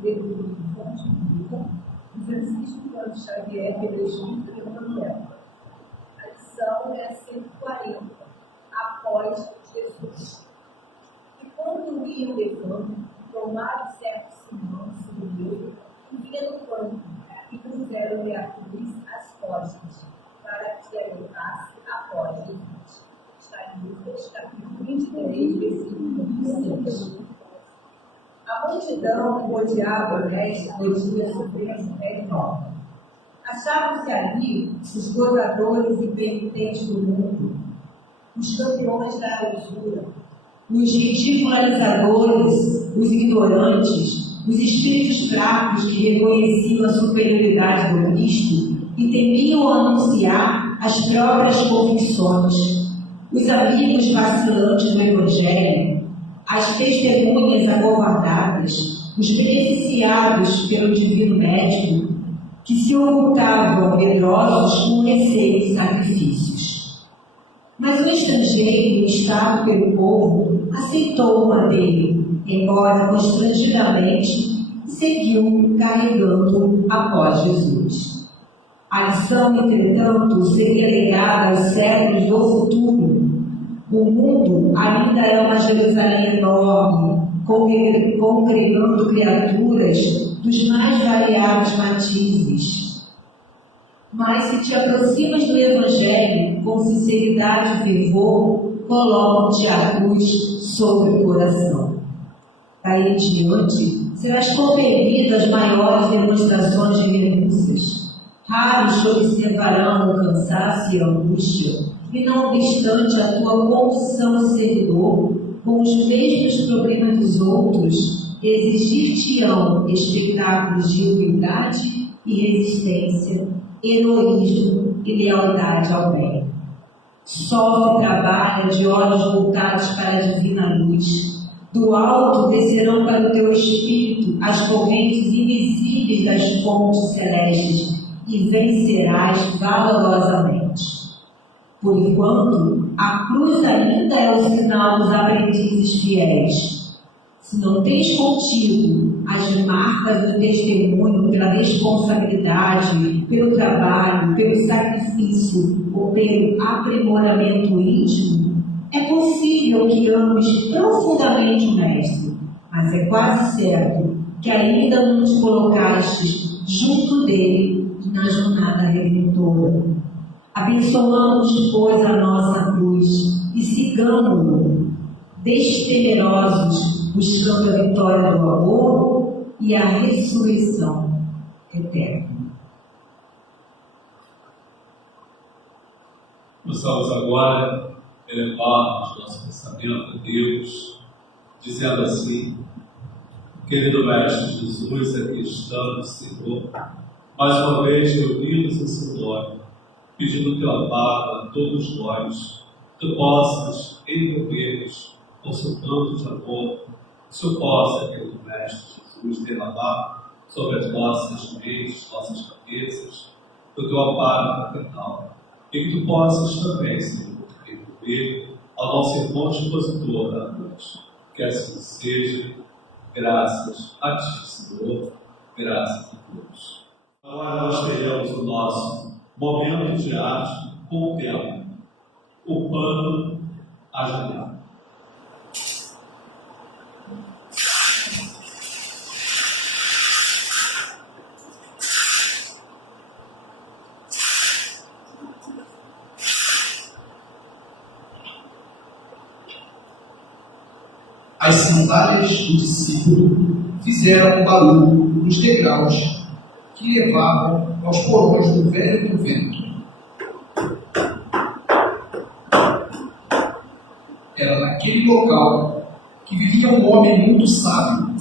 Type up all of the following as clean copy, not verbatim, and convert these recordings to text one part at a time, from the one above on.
brasileiro do Fonte Viva, de Francisco Cândido Xavier, Pedregista e Emmanuel. A lição é a 140, após Jesus. E quando iam levando, tomaram certo Simão, segundo e vinha no campo, e puseram-lhe a cruz às costas, para que a levasse após Jesus. Está em Lucas, capítulo 23, versículo 26. A multidão rodeava o mestre no dia supremo enorme. Achavam-se ali os gozadores e penitentes do mundo, os campeões da usura, os ridicularizadores, os ignorantes, os espíritos fracos que reconheciam a superioridade do Cristo e temiam anunciar as próprias convicções, os amigos vacilantes do Evangelho, as testemunhas acovardadas, os beneficiados pelo divino médico, que se ocultavam medrosos com receio de sacrifícios. Mas o estrangeiro, estado pelo povo, aceitou uma dele, embora constrangidamente, seguiu carregando após Jesus. A lição, entretanto, seria legada aos séculos do futuro. O mundo ainda é uma Jerusalém enorme, congregando criaturas dos mais variados matizes. Mas se te aproximas do Evangelho com sinceridade e fervor, colocam-te a cruz sobre o coração. Daí em diante, serás compelido às maiores demonstrações de renúncias. Raros observarão o cansaço e a angústia, e não obstante a tua condição de servidor, com os mesmos problemas dos outros, exigir-te-ão espectáculos de humildade e resistência, heroísmo e lealdade ao bem. Sofre, trabalha de olhos voltados para a divina luz. Do alto descerão para o teu espírito as correntes invisíveis das fontes celestes e vencerás valorosamente. Por enquanto, a cruz ainda é o sinal dos aprendizes fiéis. Se não tens contigo as marcas do testemunho pela responsabilidade, pelo trabalho, pelo sacrifício ou pelo aprimoramento íntimo, é possível que ames profundamente o Mestre, mas é quase certo que ainda não nos colocastes junto dele na jornada redentora. Abençoamos, pois, a nossa cruz e sigamos-lo, destemerosos, buscando a vitória do amor e a ressurreição eterna. Possamos agora elevar nosso pensamento a Deus, dizendo assim: querido Mestre Jesus, aqui estamos, Senhor, mais uma vez reunidos em seu nome, pedindo teu amparo a todos nós, tu possas envolver-nos com seu manto de amor, que o Senhor possa, querido Mestre Jesus, derramar sobre as nossas mentes, nossas cabeças, o teu amparo fraternal, e que tu possas também, Senhor, envolver ao nosso irmão expositor da noite. Que assim seja, graças a ti, Senhor, graças a Deus. Agora nós teremos o nosso momento de arte com o tema O Pano Ajoelhado. As sandálias do discípulo fizeram um barulho nos degraus que levavam aos porões do velho convento. Era naquele local que vivia um homem muito sábio.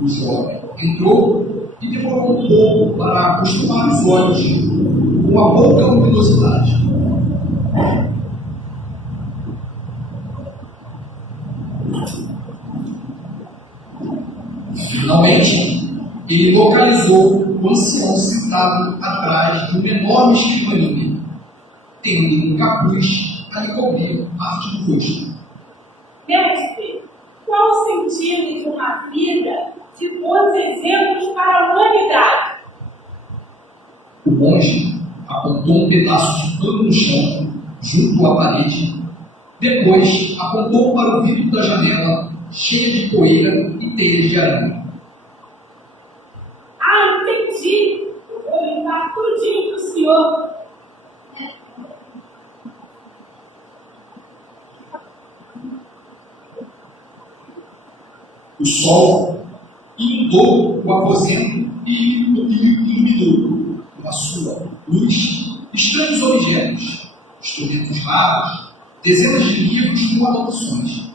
O jovem entrou e demorou um pouco para acostumar os olhos com a pouca luminosidade. Finalmente, ele localizou o ancião sentado atrás de uma enorme escrivaninha, tendo um capuz a lhe cobrir parte do rosto. Mestre, qual o sentido de uma vida de bons exemplos para a humanidade. O monge apontou um pedaço de pano no chão, junto à parede. Depois, apontou para o vidro da janela, cheia de poeira e teias de aranha. Ah, entendi. Eu vou limpar tudinho pro senhor. O sol inundou o aposento e iluminou com a sua luz estranhos objetos, instrumentos raros, dezenas de livros com anotações.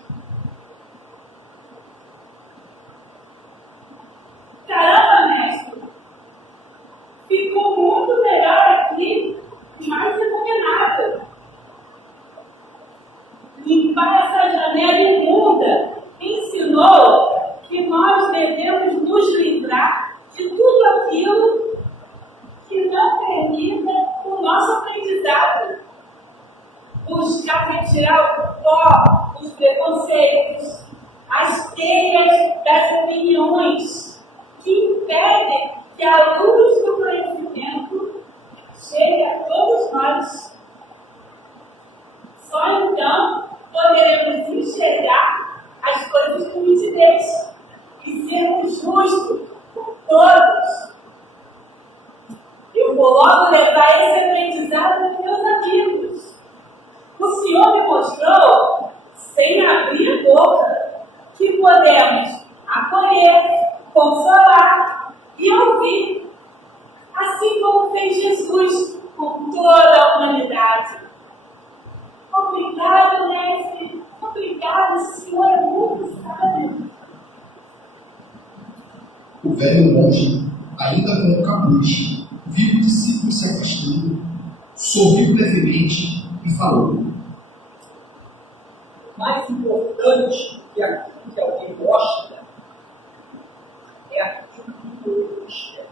Caramba, mestre! Ficou muito melhor aqui, mais iluminado. Limpar essa janela imunda ensinou que nós devemos nos livrar de tudo aquilo que não permita o nosso aprendizado. Buscar retirar o pó, os preconceitos, as teias das opiniões que impedem que a luz do conhecimento chegue a todos nós. Só então poderemos enxergar as coisas com nitidez e sermos justos com todos. Eu vou logo levar esse aprendizado aos meus amigos. O Senhor me mostrou, sem abrir a boca, que podemos acolher, consolar e ouvir, assim como fez Jesus com toda a humanidade. Obrigado, mestre. Obrigado, o Senhor é muito sábio. O velho monge, ainda com o capuz, viu o discípulo se afastando, sorriu levemente e falou: Mais importante que aquilo que alguém gosta é aquilo que o outro espera.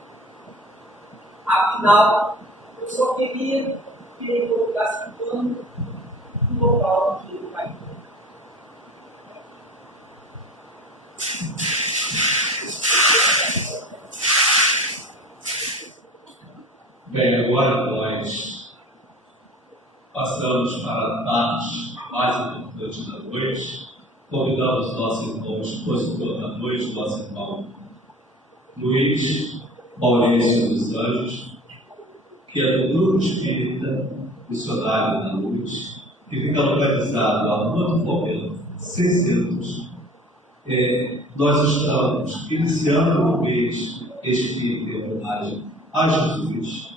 Afinal, eu só queria que ele colocasse o pano no local onde ele vai. Bem, agora nós passamos para a parte mais importante da noite. Convidamos nosso irmão expositor da noite, nosso irmão Luiz Maurício dos Anjos, que é do Grupo Espírita Missionário da Luz, que fica localizado à Rua do Palmeiras 600. Nós estamos iniciando o mês espírita em homenagem a Jesus.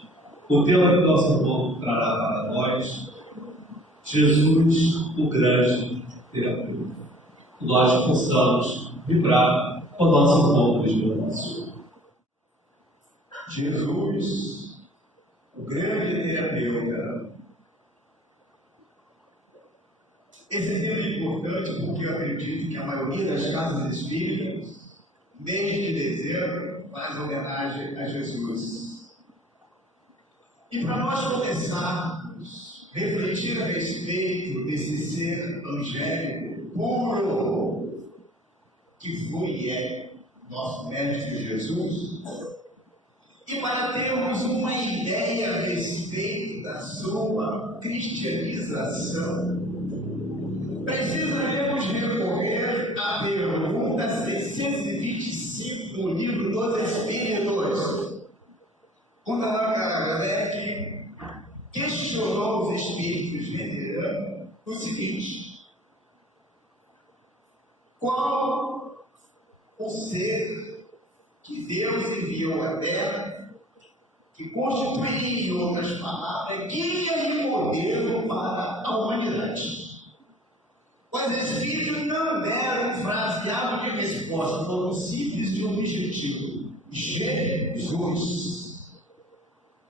O tema que nosso irmão trará para nós: Jesus, o grande terapeuta. Nós possamos vibrar com o nosso irmão Luiz Maurício. Jesus, o grande terapeuta. Esse tema é importante porque eu acredito que a maioria das casas espíritas, mês de dezembro, faz homenagem a Jesus. E para nós começarmos a refletir a respeito desse ser angélico puro, que foi e é nosso Mestre Jesus, e para termos uma ideia a respeito da sua cristianização, precisaremos recorrer à pergunta 625 do Livro dos Espíritos, quando Allan Kardec questionou os espíritos veteranos o seguinte: qual o ser que Deus enviou à Terra, que constituiria, em outras palavras, guia e modelo para a humanidade? Os espíritos não deram um fraseado de resposta, foram simples e objetivo: Jesus.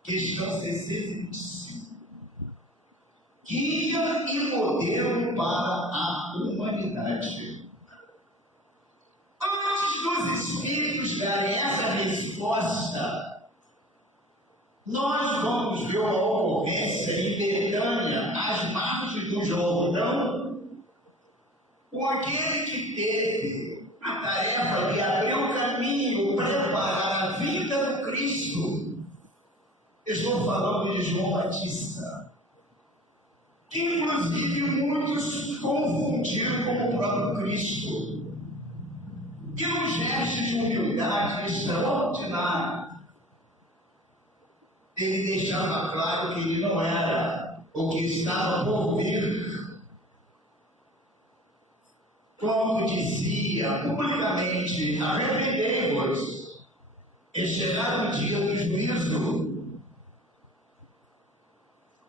Questão 625. Guia e modelo para a humanidade. Antes dos espíritos darem essa resposta, nós vamos ver uma ocorrência em Betânia, às margens do Jordão, com aquele que teve a tarefa de abrir o caminho Estou falando de João Batista, que inclusive muitos confundiram com o próprio Cristo. E um gesto de humildade extraordinário, ele deixava claro que ele não era o que estava por vir. Como dizia publicamente: arrependei-vos, e chegará o dia do juízo.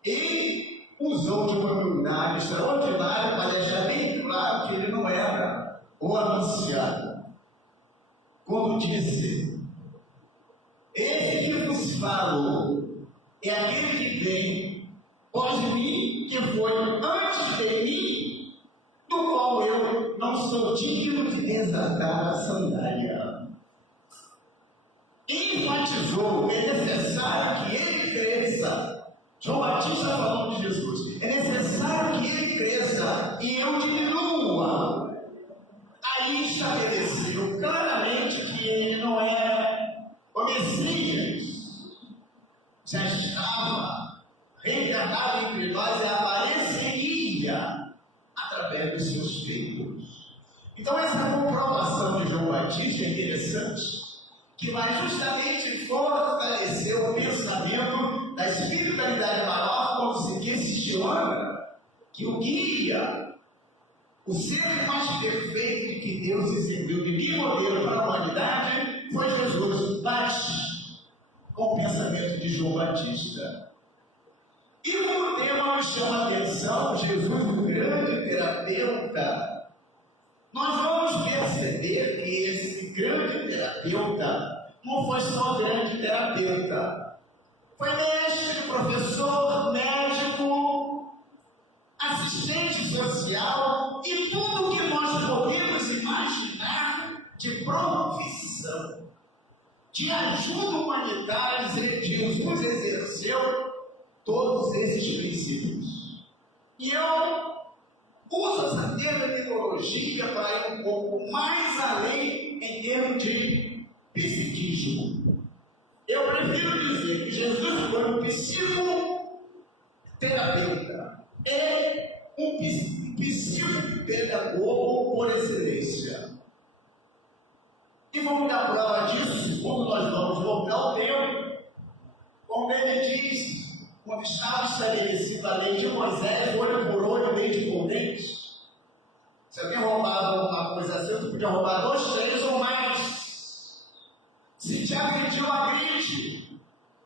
E usou de uma humildade extraordinária para deixar bem claro que ele não era o anunciado. Como disse: esse que vos falo é aquele que vem após mim, que foi antes de mim, do qual eu não sou digno de desatar a sandália. Enfatizou: é necessário que ele cresça. João Batista falando de Jesus: é necessário que ele cresça e eu diminua. Aí estabeleceu claramente que ele não era o Messias, já estava reencarnado entre nós e apareceria através dos seus feitos. Então essa comprovação de João Batista é interessante, que vai justamente fortalecer o pensamento da espiritualidade maior, como se questiona que o guia, o ser mais perfeito que Deus exibiu de guia modelo para a humanidade foi Jesus. Bate com o pensamento de João Batista. E o tema nos chama a atenção: Jesus, o grande terapeuta. Nós vamos perceber que esse grande terapeuta não foi só grande terapeuta. Foi mestre, professor, médico, assistente social e tudo que nós podemos imaginar de profissão, de ajuda humanitária. Jesus exerceu todos esses princípios. E eu uso essa terminologia para ir um pouco mais além em termos de psiquismo. Eu prefiro dizer que Jesus foi um psicoterapeuta e um psicopedagogo por excelência. E vamos dar prova disso quando nós vamos voltar ao tempo, como ele diz, quando estava estabelecida a lei de Moisés, olho por olho, dente por dente. Se alguém roubava alguma coisa assim, você podia roubar 2, 3 ou mais. Se te agrediu, agride.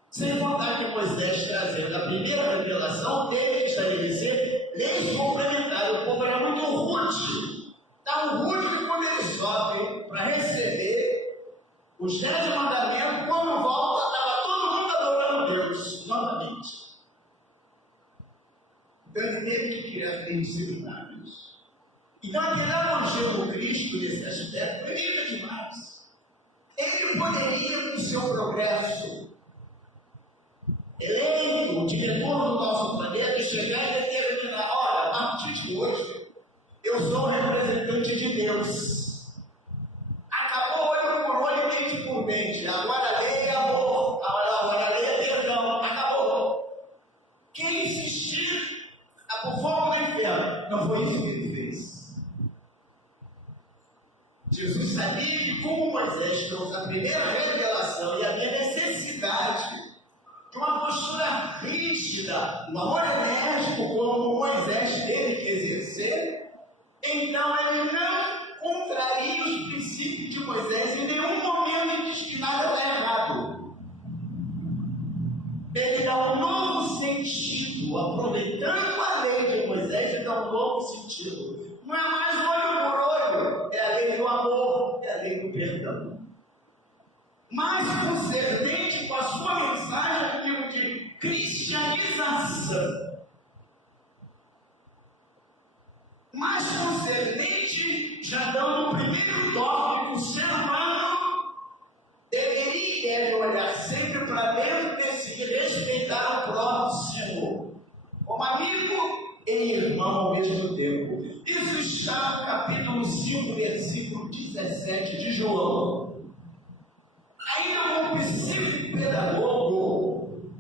Sem contar que Moisés, trazendo a primeira revelação, teve que estabelecer leis complementares. O povo era muito rude. Tão rude que quando ele sobe para receber os 10 mandamentos, quando volta, estava todo mundo adorando Deus novamente. Então ele teve que criar disciplinares. Então aquele evangelho Cristo nesse aspecto foi lindo demais. Ele poderia, com seu progresso eleito, diretor do nosso planeta, chegar e determinar: olha, a partir de hoje eu sou representante de Deus. Acabou olho por olho, dente por dente. Agora a lei é amor, agora a lei é perdão. Acabou. Quem insistir por fogo do inferno. Não foi isso que ele fez. Jesus sabia que, como Moisés trouxe a primeira revelação e havia necessidade de uma postura rígida, um amor enérgico, como Moisés teve que exercer, então ele não contraria os princípios de Moisés em nenhum momento e diz que nada está errado. Ele dá um novo sentido, aproveitando a lei de Moisés, ele dá um novo sentido. Não é mais olho por olho, é a lei do amor, é a lei do perdão. Mas concernente com a sua mensagem de cristianização. Mas concernente, já dando o primeiro toque que o ser humano deveria e deve olhar sempre para dentro desse e respeitar o próximo, como amigo e irmão ao mesmo tempo. Isso está no capítulo 5, versículo 17 de João. Ainda como psicopedagogo,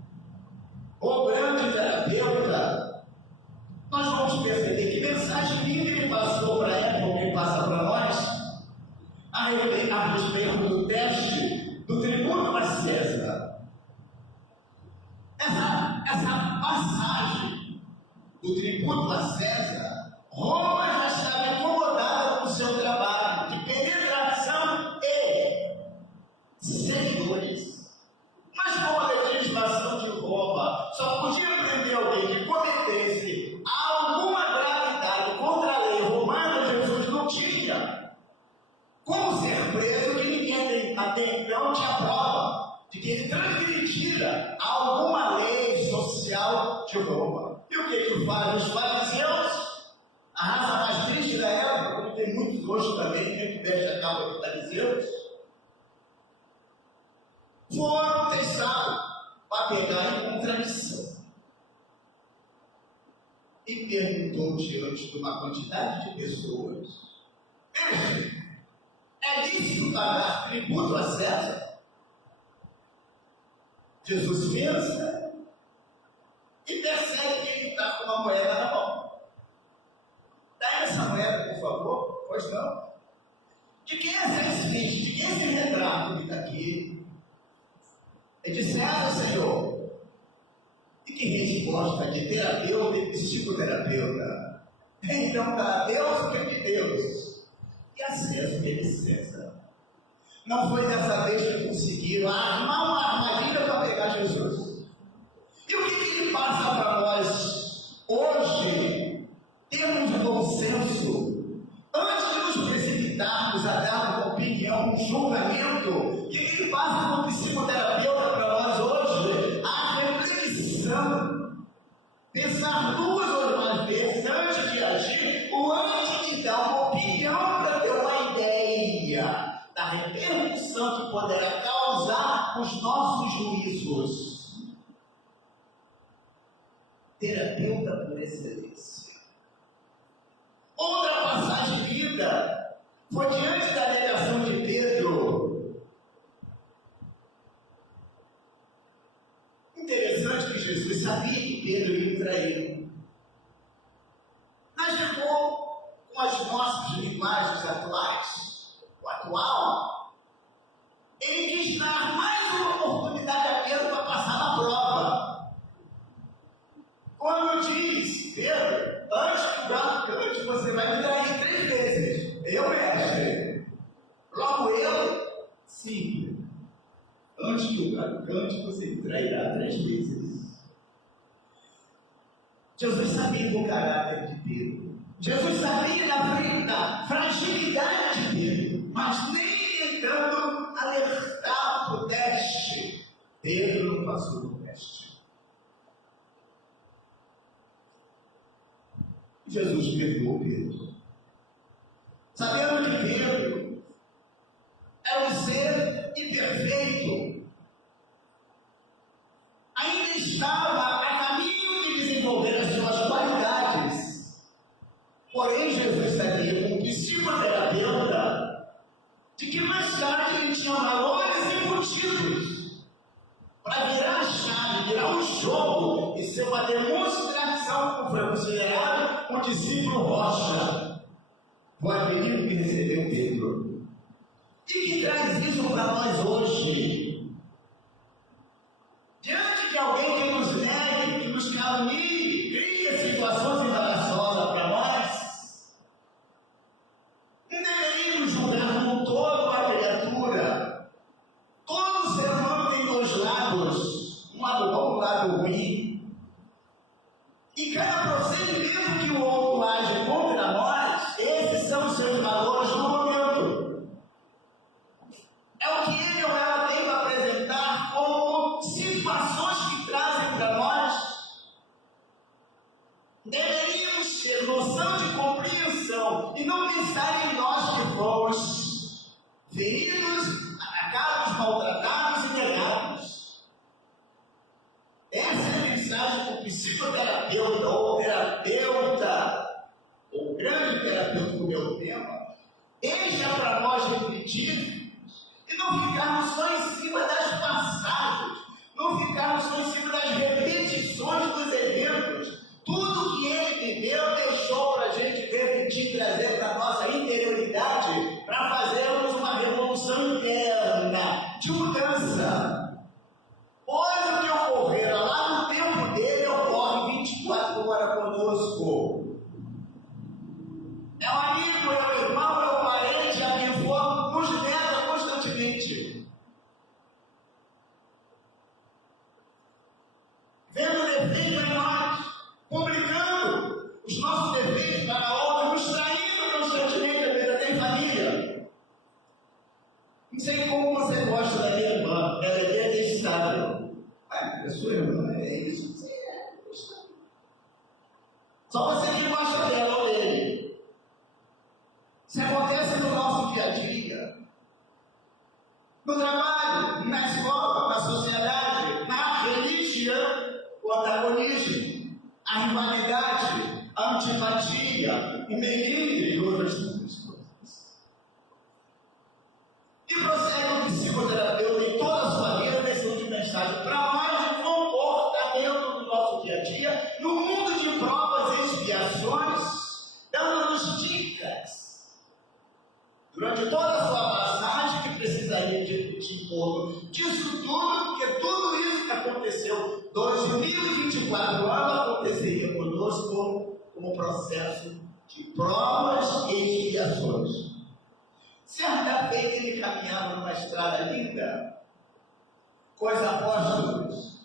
mensagem linda ele passou para a época, ele passa para nós, a respeito do teste do tributo a César. Essa passagem do tributo a César, Roma já estava incomodada com o seu trabalho de penetração e seguidores. Mas como a legislação de Roma só podia prender alguém que cometesse alguma gravidade contra a lei romana, Jesus não tinha como ser preso, que ninguém até então tinha prova de que ele transgredira alguma lei social de Roma. E o que fazem os fariseus? A raça mais triste da época, como tem muitos hoje também, quem que veste a capa de fariseus, foram testados para pegar em contradição. E perguntou diante de uma quantidade de pessoas: é lícito pagar tributo a César? Jesus pensa e percebe que ele está com uma moeda na mão. Dá essa moeda, por favor. Pois não. De quem é esse vídeo? De quem é esse retrato que está aqui? É de César, Senhor. E que resposta de terapeuta e psicoterapeuta? Então dá a Deus o que é de Deus e a César o que é de César. Não foi dessa vez que conseguiram armar uma armadilha para pegar Jesus. E o que ele passa para nós hoje? Temos um bom senso. Antes de nos precipitarmos a dar uma opinião, um julgamento, o que ele passa como psicoterapeuta para nós hoje? A reflexão. Pensar duas ou mais vezes antes de agir, ou antes de dar uma opinião para ter uma ideia da repercussão que poderá causar os nossos juízos. Terapeuta por excelência. Outra passagem linda foi diante da alegação de Pedro. Interessante que Jesus sabia que Pedro ia trair. Mas ficou com as nossas linguagens atuais, o atual. Ele quis dar mais uma oportunidade a Pedro para passar na prova. Quando diz, Pedro, antes que o galo cante, você vai me trair 3 vezes. Eu, mestre. Logo eu, sim. Antes que o galo cante, você me trairá 3 vezes. Jesus sabia do caráter de Pedro. Jesus sabia da fragilidade de Pedro. Mas nem tentando alertar para o teste. Pedro não passou no teste. Jesus perdoou Pedro. Sabendo que Pedro era um ser imperfeito, ainda estava a caminho de desenvolver as suas qualidades. Porém, Jesus sabia, como psicoterapeuta, de que mais tarde ele tinha valores embutidos para virar a chave, virar o jogo e ser uma demonstração, como foi considerado um discípulo rocha. Foi aquele que recebeu Pedro. E que traz isso para nós hoje. Diante de alguém que nos negue, que nos calunie, cria situações embaraçosas para nós, não deveríamos julgar como todo a criatura. Todo ser humano tem 2 lados, um lado bom e um lado ruim. E cada procedimento que o outro age contra nós, esses são os seus valores no momento. É o que ele ou ela tem para apresentar como situações que trazem para nós. Deveríamos ter noção de compreensão e não pensar em nós que fomos feridos, atacados, maltratados e negados. Essa é a mensagem que o psicoterapeuta ou terapeuta, ou grande terapeuta do meu tema, deixa para nós refletir e não ficarmos só em cima das passagens, não ficarmos só em cima das repetições dos eventos. Tudo que ele viveu deixou para a gente como você gosta da minha irmã, ela é detestável. É sua irmã, é isso. Você é, poxa. Só você que gosta dela ou dele. Isso acontece no nosso dia a dia. No trabalho, na escola, na sociedade, na religião, o antagonismo, a rivalidade, a antipatia, o melindre e outras coisas. E prossegue o psicoterapeuta em toda a sua vida nesse último mensagem para nós o comportamento do nosso dia a dia, no mundo de provas e expiações, dando-nos dicas durante toda a sua passagem que precisaria de torno disso tudo, porque tudo isso que aconteceu 2024 anos aconteceria conosco como processo de provas e expiações. Certa feita ele caminhava numa estrada linda com os apóstolos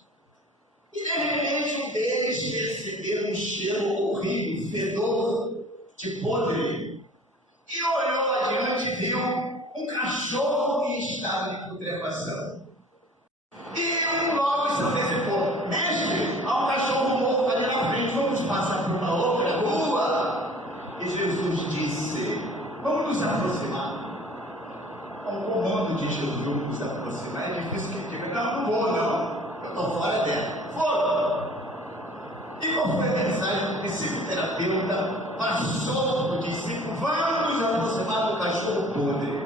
e de repente um deles percebeu um cheiro horrível, fedor de podre e olhou adiante e viu um cachorro em estado de putrefação. E logo se antecipou: mestre, há um cachorro morto ali na frente, vamos passar por uma outra rua? E Jesus disse: vamos nos aproximar. Um comando de Jesus, vamos nos aproximar. É difícil que diga: não vou, não, eu estou fora dela. Vou! E qual foi a mensagem do psicoterapeuta? Passou para o discípulo: vamos nos aproximar do cachorro podre.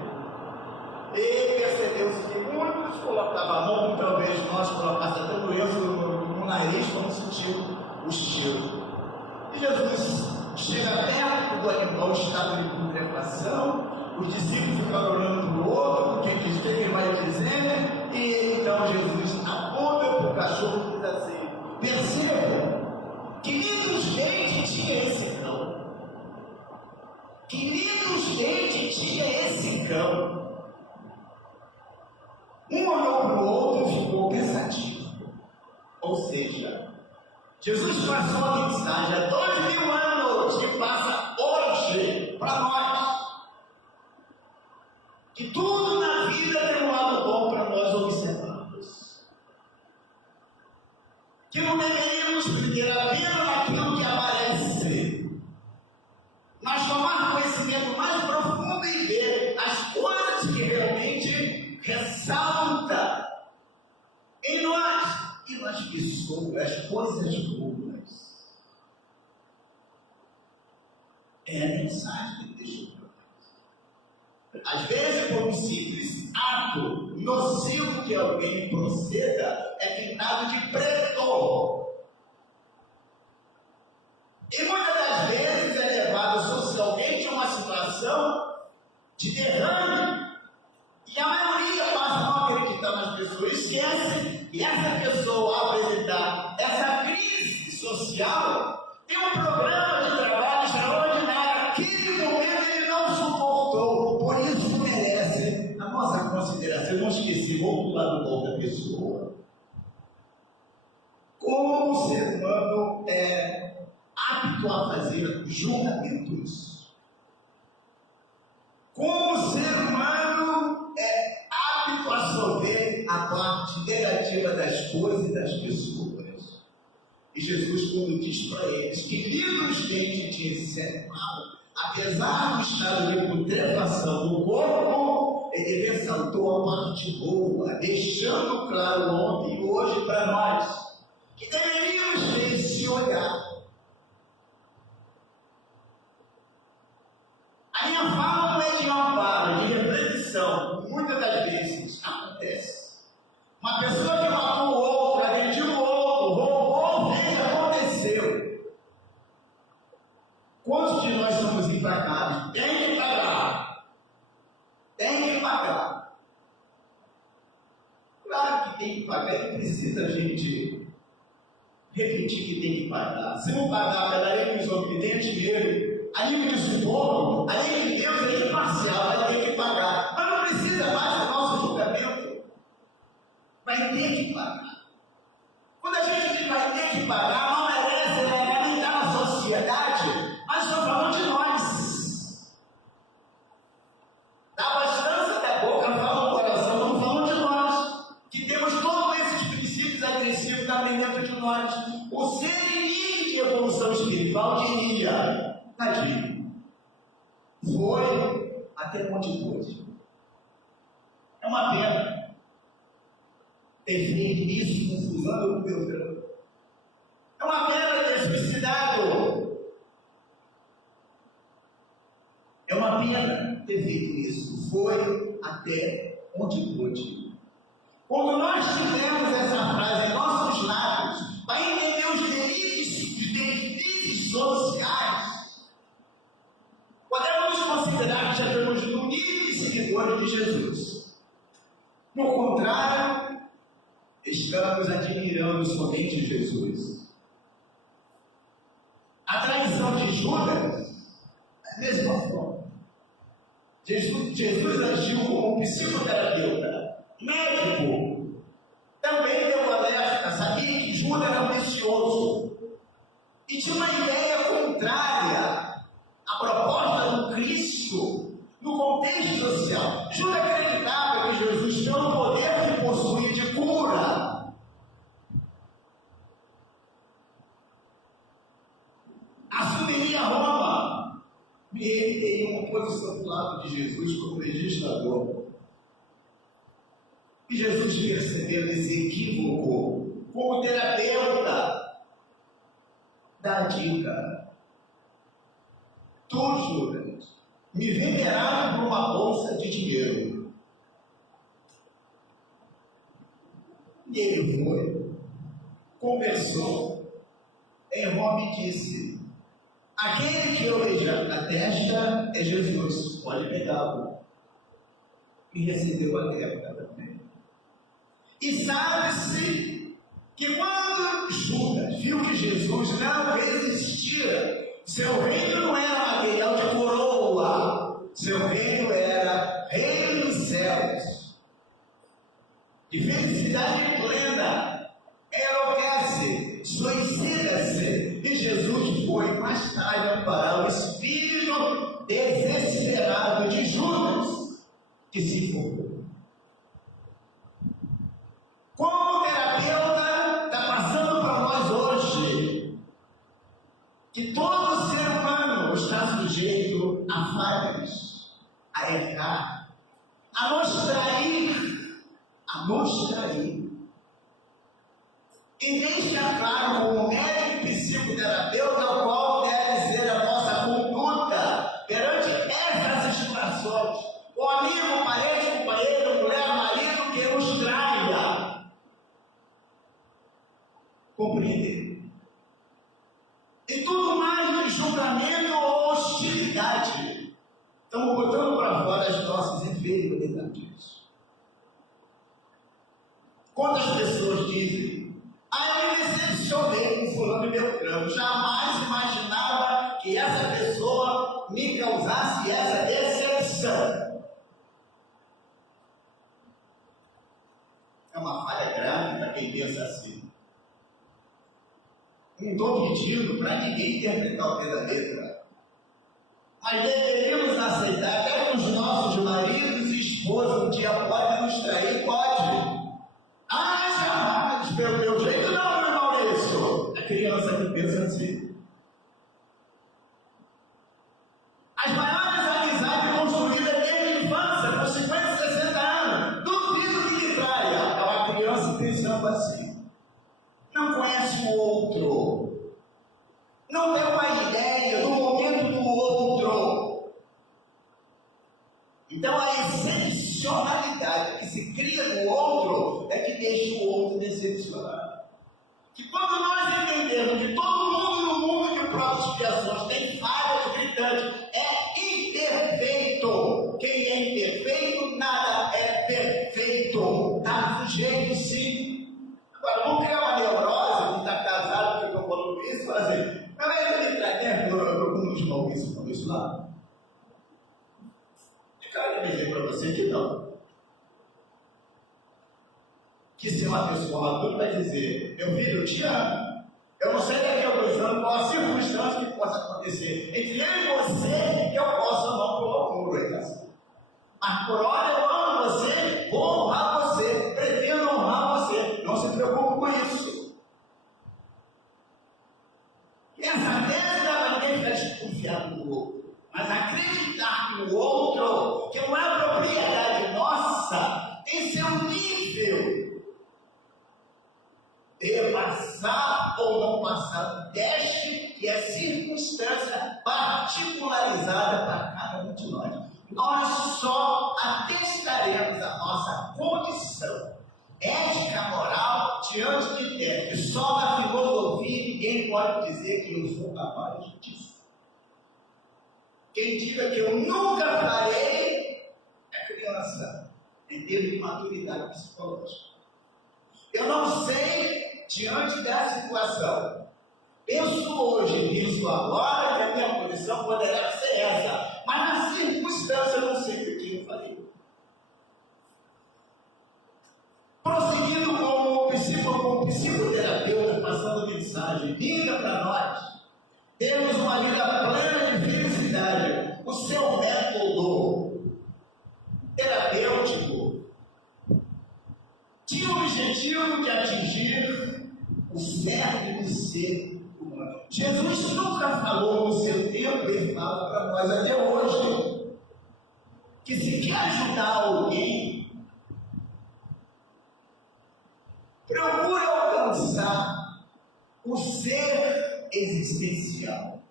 E percebeu-se que muitos colocavam a mão, talvez nós colocássemos até doença no nariz, quando sentiu o cheiro. E Jesus chega perto do animal, estado de putrefação, os discípulos ficam olhando para o outro, porque eles têm que vai dizer, e então Jesus aponta para o cachorro e diz assim: percebam que nem gente tinha esse cão. Que nem gente tinha esse cão. Um olhou para o outro e ficou pensativo. Ou seja, Jesus passou a mensagem há 2000 anos que passa hoje para nós. Que tudo na vida tem um lado bom para nós observarmos. Que não deveríamos perder a vida naquilo que aparece, mas tomar conhecimento mais profundo e ver as coisas que realmente ressalta em nós e nas pessoas, as coisas boas. É a mensagem que deixa para nós. Às vezes, por um simples ato nocivo que alguém proceda, é pintado de preto. E muitas das vezes é levado socialmente a uma situação de derrame. E a maioria passa a não acreditar nas pessoas, esquece que essa pessoa, ao apresentar essa crise social, tem um programa de trabalho extraordinário. Aquele momento ele não suportou, por isso merece a nossa consideração. Eu não esqueci, vou pular do bom da pessoa. Como o ser humano é apto a fazer julgamentos. Como o ser humano é apto a sofrer a parte negativa das coisas e das pessoas. E Jesus, quando diz para eles que livremente tinha sido mal, apesar do estado de putrefação do corpo, ele ressaltou a parte boa, deixando claro ontem e hoje para nós que deveríamos ter esse olhar. A minha fala não é de amparo, de reflexão. Muitas das vezes acontece. Uma pessoa que matou o outro, agrediu o outro, roubou, fez, aconteceu. Quantos de nós somos implacáveis? Tem que pagar. Tem que pagar. Claro que tem que pagar, não precisa a gente repetir que tem que pagar. Se não pagar, pedaremos os homens que têm dinheiro. A nível de suborno, a nível de Deus é imparcial, vai ter que pagar. Mas não precisa mais do nosso julgamento. Vai ter que pagar. Quando a gente diz vai ter que pagar, não merece nem estar na sociedade, mas estou falando de nós. Da bastância da boca fala o coração, nós. O ser em nível de evolução espiritual diria: tadinho, foi até onde pôde. É uma pena ter feito isso com fulano ou Beltrano. É uma pena ter suicidado. É uma pena ter feito isso. Foi até onde pôde. Quando nós tivermos essa frase em nossos lábios, para entender os delírios sociais, podemos considerar que já estamos no nível de seguidores de Jesus. No contrário, estamos admirando somente Jesus. A traição de Judas, da mesma forma. Jesus agiu como psicoterapeuta, médico. Também deu alerta, sabia que Judas era ambicioso e tinha uma ideia contrária à proposta do Cristo no contexto social. Judas acreditava que Jesus tinha o poder de possuir de cura. Assumiria Roma. E ele teria uma posição do lado de Jesus como legislador. E Jesus percebeu esse equívoco como terapeuta. Dá a dica: tu, Judas, me veneraram por uma bolsa de dinheiro. E ele foi, conversou, em Roma e disse: aquele que eu beijar na testa é Jesus, pode pegá-lo. E recebeu a terra também. E sabe-se que quando Judas viu que Jesus não resistia, seu reino não era material de coroa, seu reino era reino dos céus, de felicidade plena, enlouquece, suicida-se, e Jesus foi mais tarde amparar o espírito desesperado de Judas, que se formou. Como terapeuta, está passando para nós hoje que todo ser humano está sujeito a falhas, a errar, a nos trair, e deixa claro como médico e psicoterapeuta qual deve ser a nossa conduta perante essas situações. O amigo, parente, companheiro, mulher, marido que nos traia. Compreender. E tudo mais de julgamento ou hostilidade. Estamos botando para fora as nossas inferioridades. Quantas pessoas dizem: eu me decepcionei com fulano e Beltrano, jamais imaginava que essa pessoa me causasse essa decepção. É uma falha grave para quem pensa assim. Não estou pedindo para ninguém interpretar o pé da letra, mas deveríamos aceitar até que os nossos maridos e esposas um dia podem nos trair, pode. Jamais, pelo meu jeito não, meu Maurício. A criança que pensa assim. As maiores amizades construídas desde a infância, com 50, 60 anos, duvido que me traia. É uma criança pensando assim. Não conhece o outro, não tem uma ideia do momento do outro. Então a excepcionalidade que se cria no outro é que deixa o outro decepcionado. Que quando nós entendemos que todo mundo no mundo de provas e expiações tem falhas gritantes, é imperfeito. Quem é imperfeito, nada é perfeito. Está sujeito sim. Agora, vamos criar uma neurose, não está casado, que eu estou falando isso, fala assim: mas ele traz dentro, eu como de Maurício falou isso lá. Eu quero dizer para você que não. Que se uma pessoa madura vai dizer: meu filho, eu te amo. Eu não sei daqui a alguns anos qual a circunstância que possa acontecer entre eu e você, que eu possa não procurar. Mas por hora eu amo você, vou honrar você, pretendo honrar você. Não se preocupe com isso. nós só atestaremos a nossa condição ética, moral, diante de Deus. E só na filosofia ninguém pode dizer que eu sou capaz disso. Quem diga que eu nunca farei é criança, em termos de maturidade psicológica. Eu não sei, diante dessa situação, penso hoje nisso agora, que a minha posição poderá ser essa, mas na circunstância eu não sei o que eu farei. Prosseguindo com o psicoterapeuta, passando mensagem, liga para nós, temos uma vida plena de felicidade. O seu método terapêutico tinha o objetivo de atingir o cerne do ser humano. Jesus nunca falou no seu tempo, ele fala para nós até hoje, que se quer ajudar alguém, procure alcançar o ser existencial.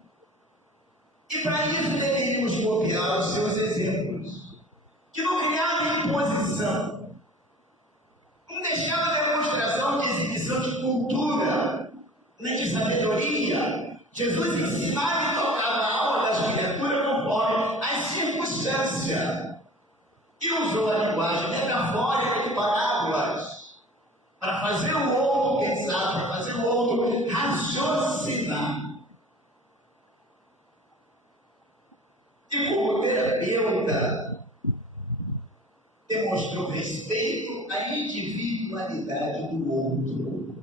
E para isso deveríamos copiar os seus exemplos, que não criavam imposição, não deixavam demonstração de exibição de cultura, nem de sabedoria. Jesus ensinava e tocava a alma das criaturas conforme as circunstâncias, e usou a linguagem metafórica de parábolas, para fazer o outro pensar, para fazer o outro raciocinar. E como terapeuta, demonstrou respeito à individualidade do outro.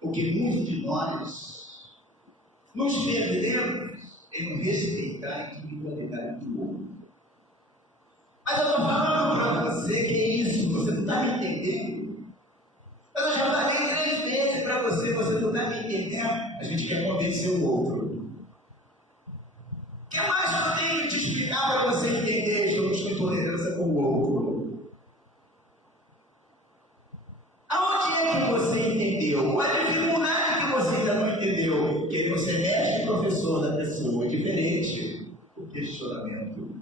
Porque muitos de nós nos perdemos em não respeitar a individualidade do outro. Mas eu estou falando para você que é isso, você não está me entendendo. Eu já falei 3 vezes para você, você não está me entendendo. A gente quer convencer o outro. O que mais eu tenho que te explicar para você entender? Estamos com intolerância com o outro. Aonde é que você entendeu? Qual é a dificuldade que você ainda não entendeu? Porque você é mestre e professor da pessoa, é diferente o questionamento.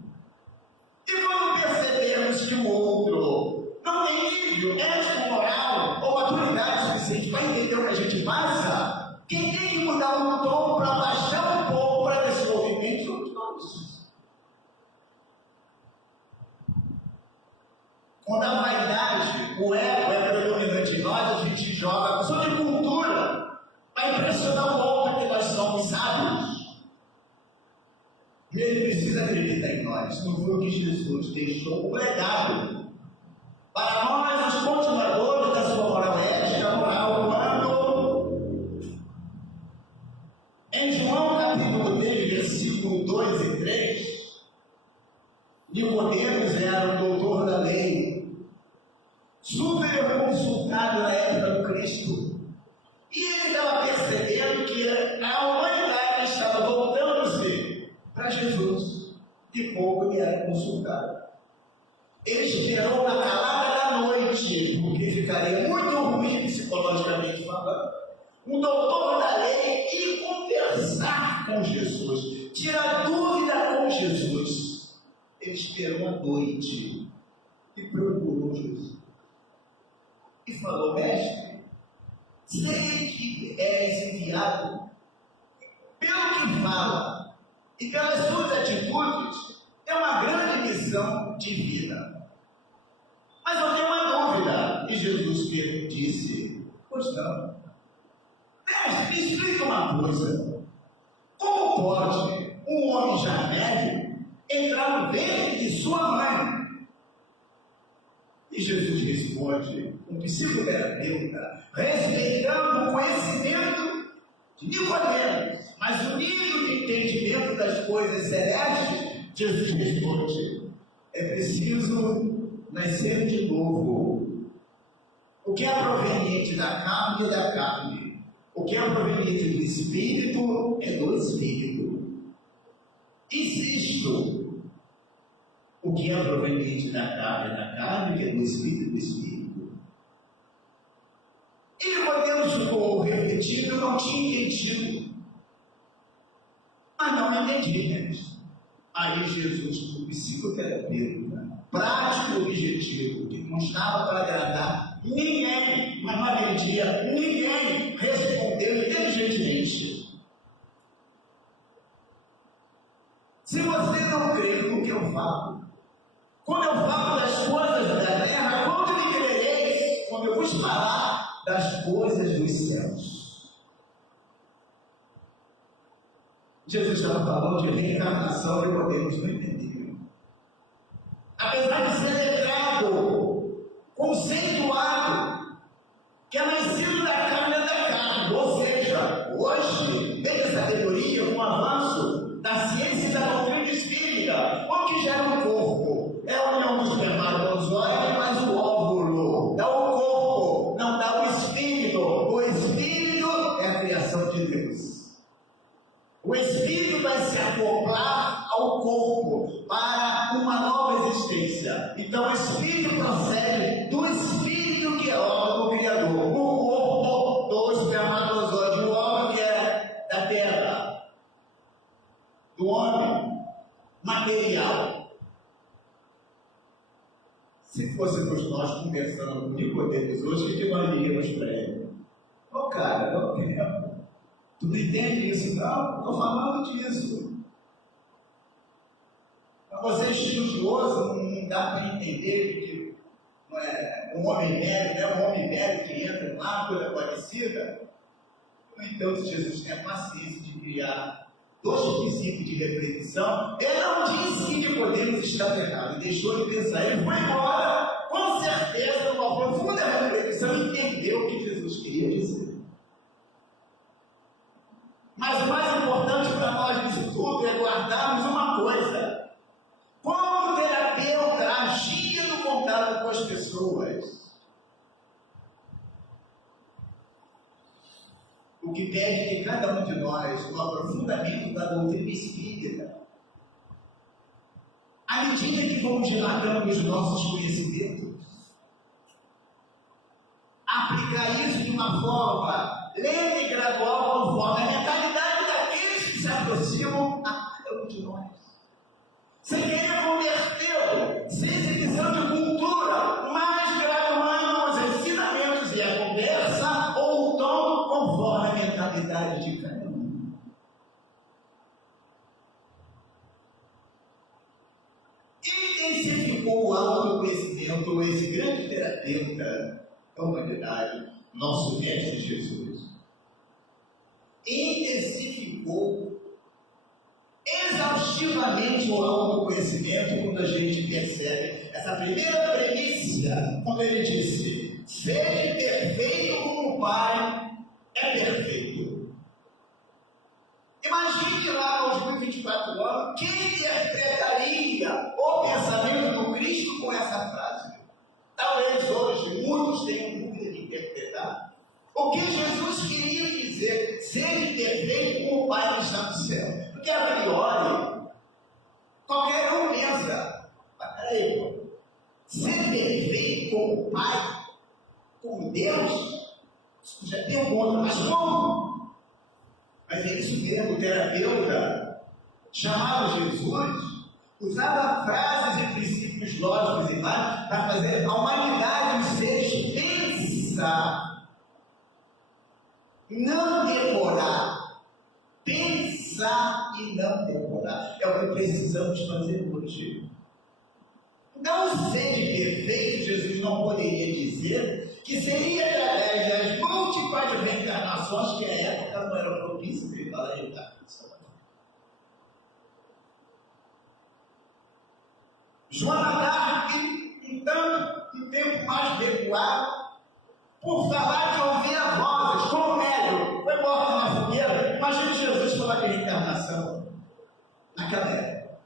E quando percebemos que o outro não tem nível ético, moral ou maturidade suficiente para entender o que a gente passa, quem tem que mudar um tom para baixar um pouco para esse movimento somos nós. Quando a vaidade, o ego é predominante em nós, a gente joga a questão de cultura para impressionar o outro que nós somos sábios. Ele precisa acreditar em nós. Não foi o que Jesus deixou o legado para nós, os continuadores da sua moral ética, moral humano. Em João capítulo 3, versículo 2 e 3, Nicodemos era o doutor da lei, super consultado na época do Cristo, e ele estava percebendo que a humanidade estava voltando-se para Jesus, e pouco ele era consultado. Ele esperou na calada da noite, porque ficaria muito ruim psicologicamente falando, um doutor da lei ir conversar com Jesus, tirar dúvida com Jesus. Ele esperou a noite e procurou Jesus. E falou: mestre, sei que és enviado pelo que fala e pelas suas atitudes, é uma grande missão divina. Mas eu tenho uma dúvida. E Jesus disse: pois não. Mestre, me explica uma coisa. Como pode um homem já velho entrar no ventre de sua mãe? E Jesus responde, um psicoterapeuta, respeitando o conhecimento de Nicodemos, mas o nível de entendimento das coisas celestes, Jesus responde: é preciso nascer de novo. O que é proveniente da carne é da carne. O que é proveniente do Espírito é do Espírito. Insisto, o que é proveniente da carne é da carne, o que é do Espírito é do Espírito. E Nicodemos ficou refletindo, não tinha entendido. Mas não entendi, gente. Aí Jesus, o psicoterapeuta, prático e objetivo, que não estava para agradar ninguém, mas naquele dia ninguém respondeu inteligentemente. Se você não crê no que eu falo, quando eu falo das coisas da terra, quando me crereis, quando eu vos falar das coisas dos céus? Jesus estava falando de reencarnação e podemos não entender. Apesar de ser letrado, conceituado, que é nascido da carne, ou seja, hoje, teve sabedoria com o avanço da ciência e da doutrina espírita. O que gera um corpo? É a união dos espermatozoides, mas o óvulo dá o corpo, não dá o espírito. O espírito é a criação de Deus. O espírito vai se acoplar ao corpo para uma nova existência. Então o espírito procede do espírito que é obra do Criador. O corpo do espermatozoide, o homem que é da terra, do homem material. Se fôssemos nós conversando com Nicodemos hoje, o que nós diríamos para ele? Cara, não quero. Tu não entende isso? Não, estou falando disso. Para você estudioso, não dá para entender que não é um homem velho, né? Um homem velho que entra lá, coisa parecida. Então, se Jesus tem a paciência de criar 2 princípios de reflexão, ele não disse que Nicodemos estava errado, deixou de pensar, ele foi embora, com certeza, numa profunda reflexão, entendeu o que Jesus queria dizer. Mas o mais importante para nós nisso tudo é guardarmos uma coisa. Como o terapeuta agia no contato com as pessoas, o que pede de cada um de nós um aprofundamento da doutrina espírita. À medida que vamos dilatando os nossos conhecimentos, aplicar isso de uma forma lenta e gradual, conforme a mentalidade daqueles que se aproximam a cada um de nós. Sem querer convertê-lo, sem visão de cultura, mas graduando os ensinamentos e a conversa ou o tom conforme a mentalidade de cada um. Intensificou o autoconhecimento esse grande terapeuta da humanidade, nosso mestre Jesus. Intensificou exaustivamente o autoconhecimento quando a gente percebe essa primeira premissa, quando ele disse: sede perfeito como o Pai é perfeito. Imagine lá aos 2024 anos quem interpretaria o pensamento do Cristo com essa frase. Talvez hoje muitos tenham dúvida de interpretar. O que Jesus queria dizer, sede perfeito como o Pai que está no céu. Porque a priori, qualquer um pensa, peraí, ser perfeito como o Pai, como Deus, isso já pergunta, mas como? Mas esse mesmo terapeuta, chamado Jesus, usava frases e princípios lógicos e vários para fazer a humanidade dos seres pensar. Não decorar. Pensar e não decorar. É o que precisamos fazer hoje. Não sede perfeito, Jesus não poderia dizer que seria através das múltiplas reencarnações, que a época não era propícia para ele falar de reencarnação. Joana d'Arc, um tempo mais recuado, por falar de ouvir a vozes, como Hélio foi morto na fogueira. Imagina Jesus falar de reencarnação naquela época.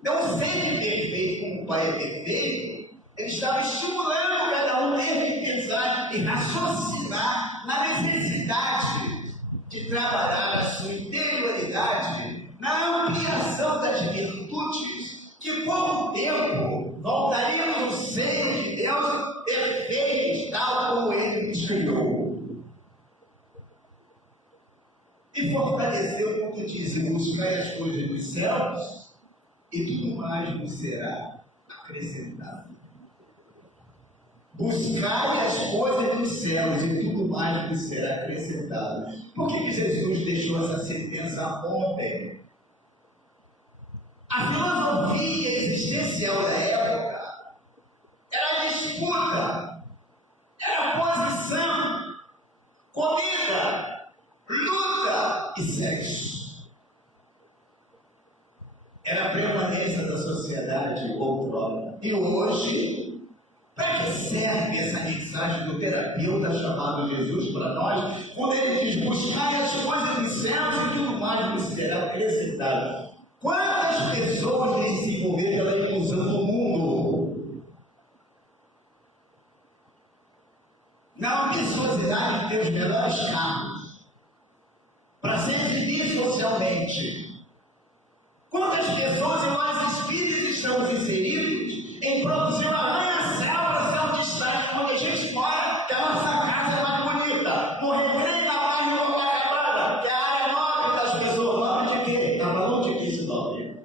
Então, sendo perfeito como o Pai é perfeito, ele estava estimulando cada um ter que pensar e raciocinar na necessidade de trabalhar a sua interioridade, na ampliação das virtudes, que com o tempo voltariam no seio de Deus perfeitos, tal como Ele nos criou. E fortalecer o ponto de disse: buscai as coisas dos céus, e tudo mais vos será acrescentado. Buscai as coisas dos céus, e tudo mais vos será acrescentado. Por que Jesus deixou essa sentença ontem? A filosofia existencial da época era disputa, era posição, comida, luta e sexo. Era a permanência da sociedade outrora. E hoje, para que serve essa mensagem do terapeuta chamado Jesus para nós, quando ele diz: buscai as coisas dos céus e tudo mais vos será acrescentado? Quantas pessoas têm se envolver pela ilusão do mundo? Na ambiciosidade de ter os melhores carros, para se exibir socialmente. Quantas pessoas e nós espíritos estamos inseridos em produzir uma arranha-céu para ser um destaque onde a gente mora, que a nossa casa é mais bonita, no recreio da barra de Copacabana, que é a área nobre das pessoas. Nome de quê? Tá falando de que esse nome?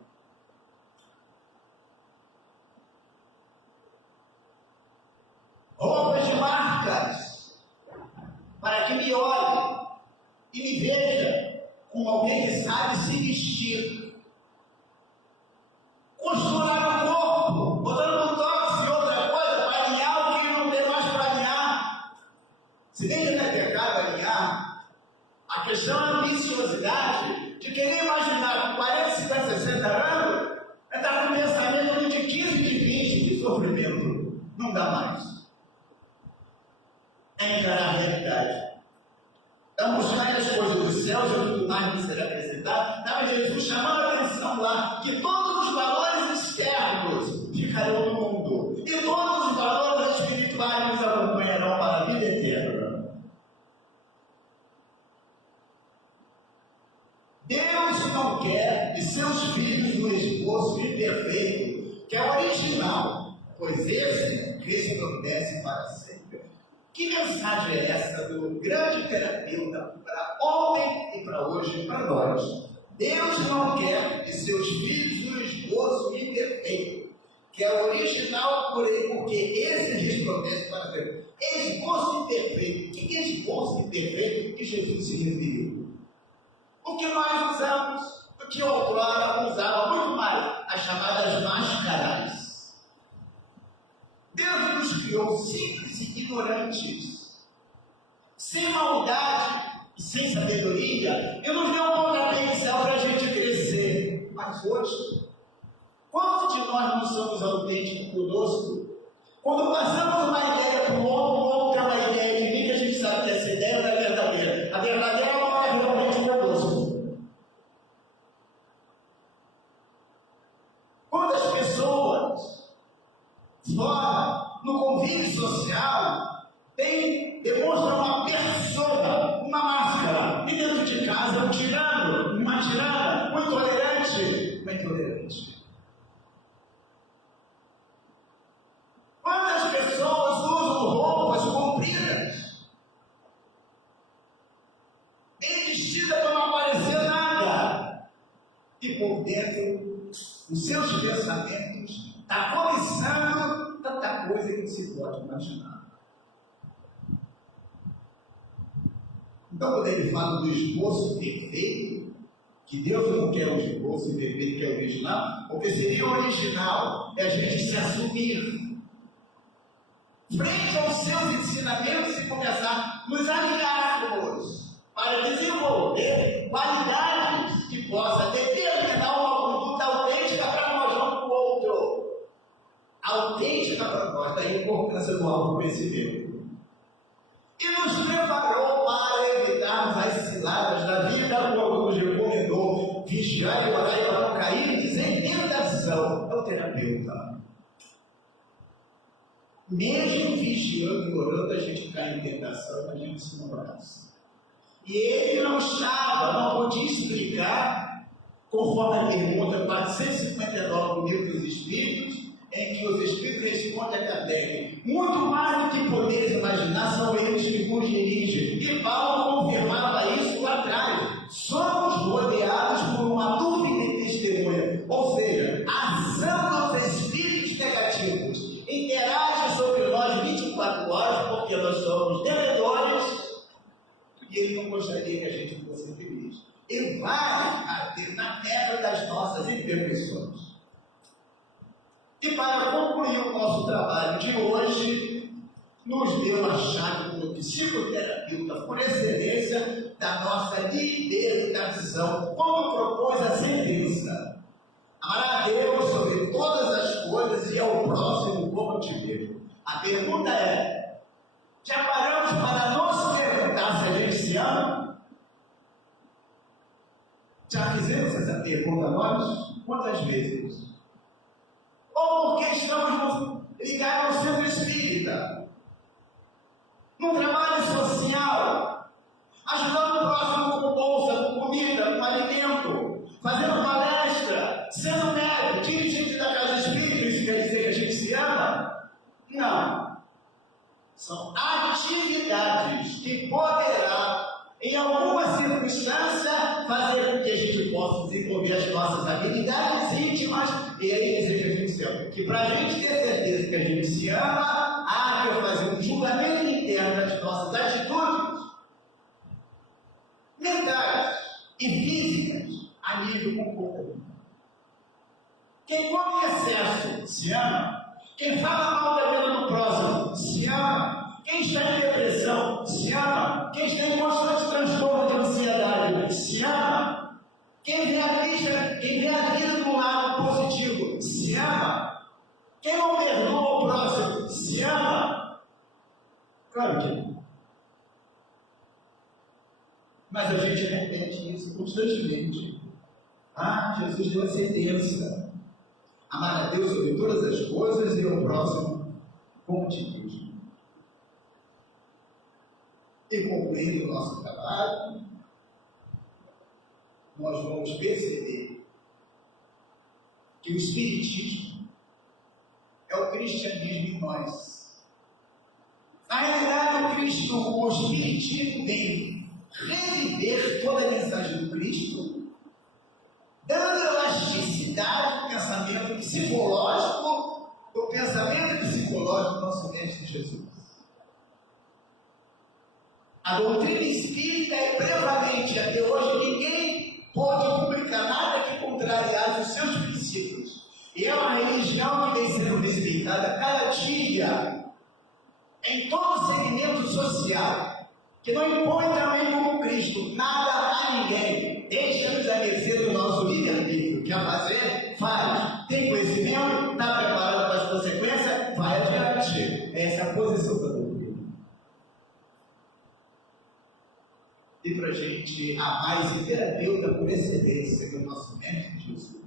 Roupas de marcas, para que me olhe e me veja como alguém que sabe se vestir. Costurar o corpo, botando botox e outra coisa para alinhar o que não tem mais para alinhar. Se bem que não é pecado alinhar, a questão é a ambiciosidade de querer imaginar com 40, 50, 60 anos, é estar com um pensamento de 15, de 20 de sofrimento. Não dá mais. É encarar a realidade. Então, buscar as coisas dos céus e tudo mais que será acrescentado. Estava Jesus chamando a atenção lá que todos os valores externos ficarão no mundo e todos os valores espirituais nos acompanharão para a vida eterna. Deus não quer de seus filhos um esforço imperfeito, que é original, pois esse resplandece para sempre. Que mensagem é essa do grande terapeuta para ontem e para hoje e para nós? Deus não quer de seus filhos um esboço imperfeito, que é original porque esse resplandece para sempre. Esboço imperfeito. Que esboço imperfeito que Jesus se referiu? O que nós usamos, o que outrora usava muito mais, as chamadas máscaras. Deus nos criou simples e ignorantes, sem maldade e sem sabedoria, e nos deu um pontapé inicial para a gente crescer. Mas hoje, quantos de nós não somos autênticos conosco? Quando passamos uma ideia para o outro tem uma ideia de mim, que a gente sabe que essa ideia não é verdadeira. A verdadeira não é realmente conosco. Quantas pessoas fora, no convívio social, demonstra uma persona, uma máscara, e dentro de casa um tirano, uma tirana, um intolerante, uma intolerante. Quantas pessoas usam roupas compridas, bem vestidas para não aparecer nada, e por dentro, os seus pensamentos está cobiçando tanta coisa que não se pode imaginar. Então, quando ele fala do esboço perfeito, que Deus não quer o esboço perfeito, que é original, porque seria original é a gente se assumir frente aos seus ensinamentos e começar a nos alinharmos para desenvolver qualidades que possam determinar uma conduta autêntica para nós, não para o outro. Autêntica para nós, daí a importância do autoconhecimento. E nos preparou para evitarmos as ciladas da vida, como nos recomendou vigiar e orar para não cair e dizer tentação. É o terapeuta. Mesmo vigiando e orando, a gente cai em tentação, a gente se abraça. E ele não estava, não podia explicar, conforme a pergunta 459 do Livro dos Espíritos, em que os Espíritos respondem a Kardec: muito mais do que poderes imaginar, são eles que nos dirigem. E Paulo confirmava isso lá atrás: somos rodeados Ele não gostaria que a gente fosse feliz. Ele vai bater na terra das nossas imperfeições. E para concluir o nosso trabalho de hoje, nos deu a chave como psicoterapeuta por excelência da nossa libertação, como propôs a sentença: amar a Deus sobre todas as coisas e ao próximo como te vê. A pergunta é: já paramos para nos perguntar se a gente se ama? Já fizemos essa pergunta nós? Quantas vezes? Ou porque estamos ligados ao centro espírita, num trabalho social, ajudando o próximo com bolsa, com comida, com alimento, fazendo palestra, sendo médico, dirigente da casa espírita, isso quer dizer que a gente se ama? Não. São atividades que poderá, em alguma circunstância, fazer com que a gente possa desenvolver as nossas habilidades íntimas e aí exercício. Que para a gente ter certeza que a gente se ama, há que fazer um julgamento interno das nossas atitudes mentais e físicas a nível comportamental. Quem come em excesso se ama. Quem fala mal da vida do próximo se ama. Quem está em depressão se ama. Quem está em constante transtorno de ansiedade se ama. Quem vê a vida de um lado positivo se ama. Quem não perdoa o próximo se ama. Claro que não. Mas a gente repete isso constantemente. Jesus deu a sentença: amar a Deus sobre todas as coisas e ao próximo como te Deus. E concluindo o nosso trabalho, nós vamos perceber que o Espiritismo é o cristianismo em nós. Na realidade, o Espiritismo vem reviver toda a mensagem do Cristo, dando elasticidade ao pensamento psicológico, do pensamento psicológico do nosso Mestre Jesus. A doutrina espírita é prevalente até hoje, ninguém pode publicar nada que contrariasse os seus princípios. E é uma religião que vem sendo respeitada cada dia, em todo segmento social, que não impõe também como Cristo nada a ninguém, deixa-nos a mercê do nosso livre-arbítrio. Quer fazer? Faz. Tem conhecimento? Está preparado para as consequências? Vai adiante. Essa é a posição da doutrina. E para a gente amar esse terapeuta por excelência, que é o nosso Mestre Jesus,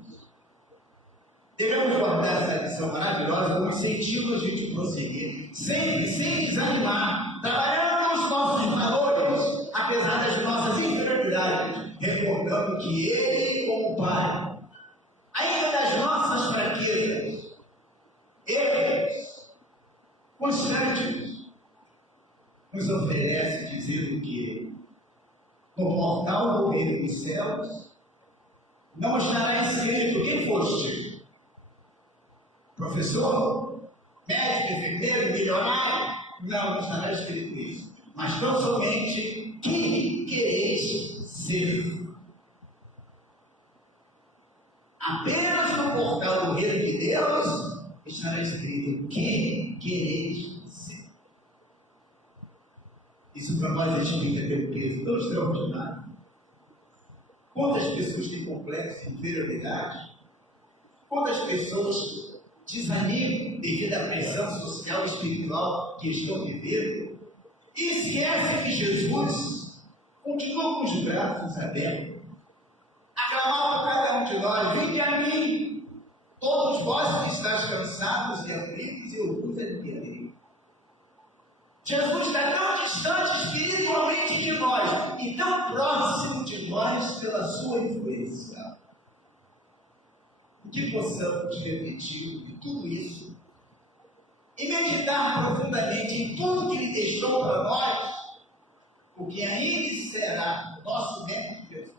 devemos guardar essa lição maravilhosa como incentivo a gente prosseguir, sempre, sem desanimar, trabalhando nos nossos valores, apesar das nossas inferioridades, recordando que Ele, como Pai, ainda das nossas fraquezas, erros constantes, nos oferece dizendo que no portal do reino dos céus não estará escrito: quem foste? Professor? Médico, enfermeiro, milionário? Não estará escrito isso. Mas tão somente que quereis ser. Apenas no portal do reino de Deus estará escrito: que quereis ser. Isso para nós explica ter um peso tão extraordinário. Quantas pessoas têm complexo de inferioridade? Quantas pessoas desanimam devido à pressão social e espiritual que estão vivendo? E esquecem que Jesus continua com os braços abertos, a clamar por cada um de nós: vinde a mim, todos vós que estáis cansados e aflitos, e eu vos aliviarei. Jesus está tão distante espiritualmente de nós e tão próximo de nós pela sua influência. Que possamos refletir de tudo isso e meditar profundamente em tudo que Ele deixou para nós, porque ainda será nosso Mestre Jesus,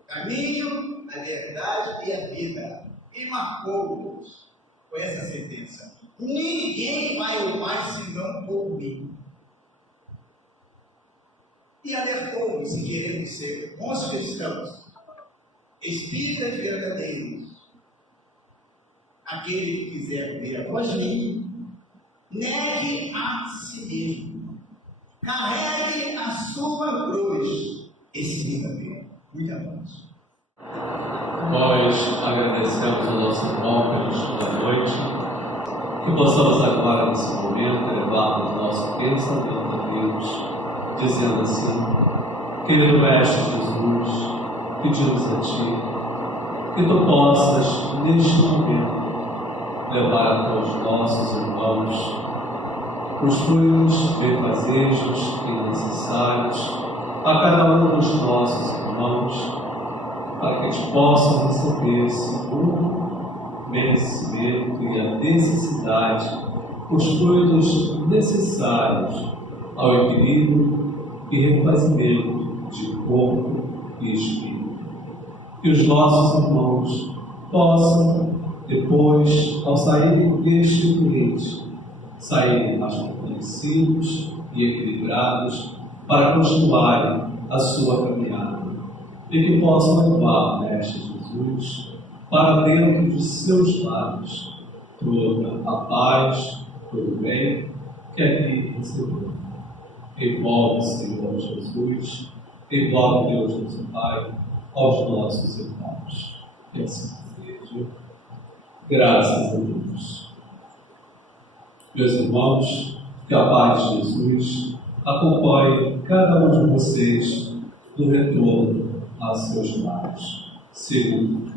o caminho, a verdade e a vida. E marcou-nos com essa sentença: ninguém vai ao Pai senão por mim. e alertou-nos que queremos ser bons cristãos, espíritas verdadeiros. Aquele que quiser vir após mim, negue a si mesmo, carregue a sua cruz e siga-me. Muito amado. Nós agradecemos ao nosso irmão pelo estudo da noite, que possamos agora, nesse momento, elevar o nosso pensamento a Deus, dizendo assim: querido Mestre Jesus, pedimos a Ti que Tu possas, neste momento, levar até os nossos irmãos os frutos, benfazejos e necessários a cada um dos nossos irmãos, para que eles possam receber segundo o merecimento e a necessidade, os frutos necessários ao equilíbrio e refazimento de corpo e espírito. Que os nossos irmãos possam, depois, ao saírem deste ambiente, saírem mais fortalecidos e equilibrados para continuarem a sua caminhada, e que possam levar o Mestre Jesus para dentro de seus lares toda a paz, todo o bem que aqui recebeu. Envolve, Senhor Jesus, envolve, Deus nosso Pai, aos nossos irmãos. Que assim seja. Graças a Deus. Meus irmãos, que a paz de Jesus acompanhe cada um de vocês no retorno a seus lares, segundo